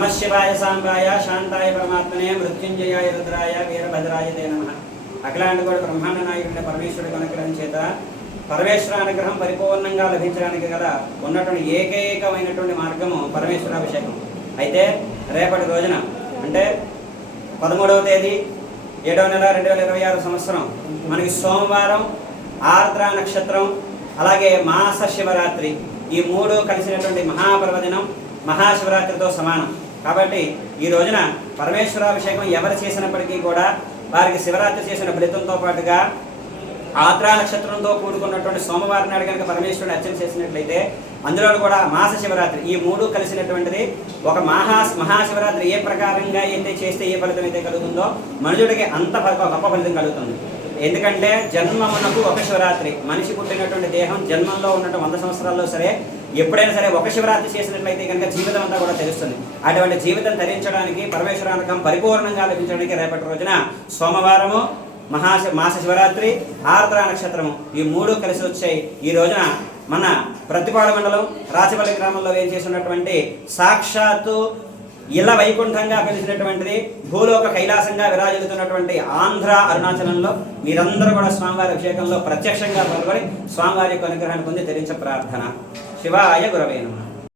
नमः शिवाय सांबाय शांताय परमात्मने मृत्युंजयाय रुद्राय वीरभद्राय ते नमः। అఖిలాండకోటి బ్రహ్మాండ నాయకుడైన పరమేశ్వరుడి అనుగ్రహం చేత పరమేశ్వర అనుగ్రహం పరిపూర్ణంగా లభించడానికి గల ఉన్నటువంటి ఏకైకమైనటువంటి మార్గము పరమేశ్వరాభిషేకం. అయితే రేపటి రోజున అంటే 13వ తేదీ 7వ నెల 2026 సంవత్సరం మనకి సోమవారం, ఆర్ద్ర నక్షత్రం, అలాగే మాస శివరాత్రి ఈ మూడు కలిసినటువంటి మహాపర్వదినం మహాశివరాత్రితో సమానం. కాబట్టి ఈ రోజున పరమేశ్వరాభిషేకం ఎవరు చేసినప్పటికీ కూడా వారికి శివరాత్రి చేసిన ఫలితంతో పాటుగా ఆర్ద్ర నక్షత్రంతో కూడుకున్నటువంటి సోమవారం నాడు కనుక పరమేశ్వరుడు అర్చన చేసినట్లయితే అందులో కూడా మాస శివరాత్రి ఈ మూడు కలిసినటువంటిది ఒక మహాశివరాత్రి ఏ ప్రకారంగా అయితే చేస్తే ఏ ఫలితం అయితే కలుగుతుందో మనుషుడికి అంత గొప్ప ఫలితం కలుగుతుంది. ఎందుకంటే జన్మమునకు ఒక శివరాత్రి, మనిషి పుట్టినటువంటి దేహం జన్మంలో ఉన్నటువంటి 100 సంవత్సరాల్లో సరే ఎప్పుడైనా సరే ఒక శివరాత్రి చేసినట్లయితే కనుక జీవితం అంతా కూడా తెలుస్తుంది. అటువంటి జీవితం ధరించడానికి పరమేశ్వరానుగ్రహం పరిపూర్ణంగా లభించడానికి రేపటి రోజున సోమవారము, మాస శివరాత్రి, ఆర్ద్ర నక్షత్రము ఈ మూడు కలిసి వచ్చాయి. ఈ రోజున మన ప్రతిపాడు మండలం రాచపల్లి గ్రామంలో ఏం చేసినటువంటి సాక్షాత్తు ఇలా వైకుంఠంగా పిలిచినటువంటిది భూలోక కైలాసంగా విరాజిల్లుతున్నటువంటి ఆంధ్ర అరుణాచలంలో మీరందరూ కూడా స్వామివారి అభిషేకంలో ప్రత్యక్షంగా పాల్గొని స్వామివారి యొక్క అనుగ్రహాన్ని పొంది ధరించే ప్రార్థన. శివాయ గురవే నమః.